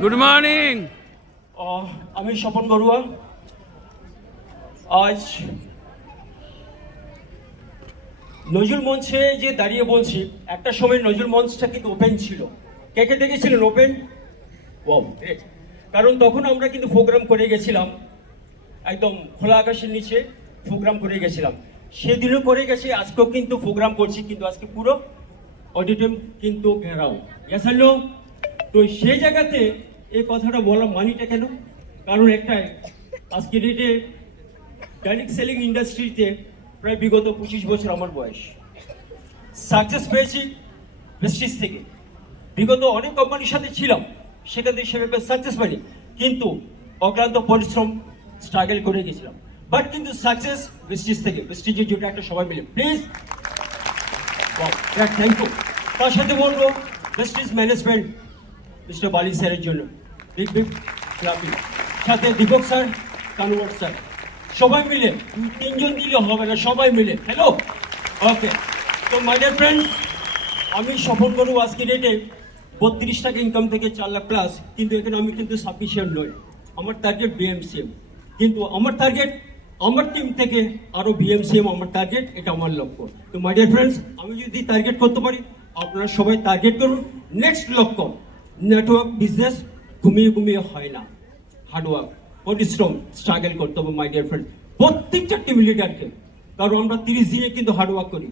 Good morning. আমি স্বপন বড়ুয়া। আজ নজরুল মঞ্চে যে দাঁড়িয়ে বলছি, একটা সময় নজরুল মঞ্চটা কিন্তু ওপেন ছিল। কে কে দেখেছিলেন ওপেন? Wow, great. কারণ তখন আমরা কিন্তু প্রোগ্রাম করে গেছিলাম, একদম খোলা আকাশের নিচে প্রোগ্রাম করে গেছিলাম। সেদিনও করে গেছি, আজকেও কিন্তু প্রোগ্রাম করছি, কিন্তু আজকে পুরো অডিটোরিয়াম কিন্তু ঘেরাও। গেছালো তো সেই জায়গাতে এই কথাটা বলা মানিটা কেন? কারণ একটাই, আজকে ডেটে ডাইরেক্ট সেলিং ইন্ডাস্ট্রিতে প্রায় বিগত 25 বছর আমার বয়স। সাকসেস পেয়েছি প্রেস্টিজ থেকে। বিগত অনেক কোম্পানির সাথে ছিলাম, সেখান থেকে সেভাবে সাকসেস পাইনি, কিন্তু অক্লান্ত পরিশ্রম স্ট্রাগল করে গেছিলাম। বাট কিন্তু সাকসেস প্রেস্টিজ থেকে, প্রেস্টিজের জন্য একটা সবাই মিলে প্লিজ থ্যাংক ইউ। তার সাথে বলবো প্রেস্টিজ ম্যানেজমেন্ট মিস্টার বালি স্যারের জন্য বিগ বিগ ক্লাপিং, সাথে দীপক স্যার, কানুয়ার স্যার, সবাই মিলে, তিনজন দিলে হবে না, সবাই মিলে। হ্যালো, ওকে। তো মাই ডিয়ার ফ্রেন্ডস, আমি স্বপন বড়ুয়া। আজকে ডেটে 32 টাকা ইনকাম থেকে 4 লাখ প্লাস, কিন্তু এখানে আমি কিন্তু সাফিসিয়েন্ট নই। আমার টার্গেট বিএমসিএম, কিন্তু আমার টার্গেট আমার টিম থেকে আরো বিএমসিএম আমার টার্গেট, এটা আমার লক্ষ্য। তো মাই ডিয়ার ফ্রেন্ডস, আমি যদি টার্গেট করতে পারি, আপনারা সবাই টার্গেট করুন। নেক্সট লক্ষ্য, নেটওয়ার্ক বিজনেস ঘুমিয়ে ঘুমিয়ে হয় না, হার্ডওয়ার্ক, পরিশ্রম, স্ট্রাগল করতে হবে মাই ডিয়ার ফ্রেন্ড, প্রত্যেকটা টিম লিডারকে। কারণ আমরা 30 দিনে কিন্তু হার্ডওয়ার্ক করি,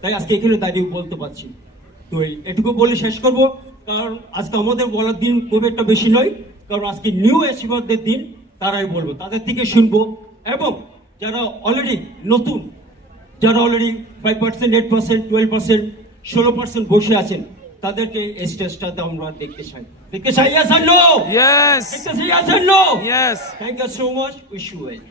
তাই আজকে এখানে দাঁড়িয়ে বলতে পারছি। তো এটুকু বলে শেষ করব, কারণ আজকে আমাদের বলার দিন খুব একটা বেশি নয়, কারণ আজকে নিউ অ্যাচিভারদের দিন। তারাই বলবো, তাদের থেকে শুনবো। এবং যারা অলরেডি নতুন, যারা অলরেডি 5%, 8%, 12%, 16% বসে আছেন, তাদেরকে এই স্টেজটাতে আমরা দেখতে চাই। দেখতে চাই, yes or no? Yes. দেখতে চাই, yes or no? Yes. Thank you so much. Wish you well.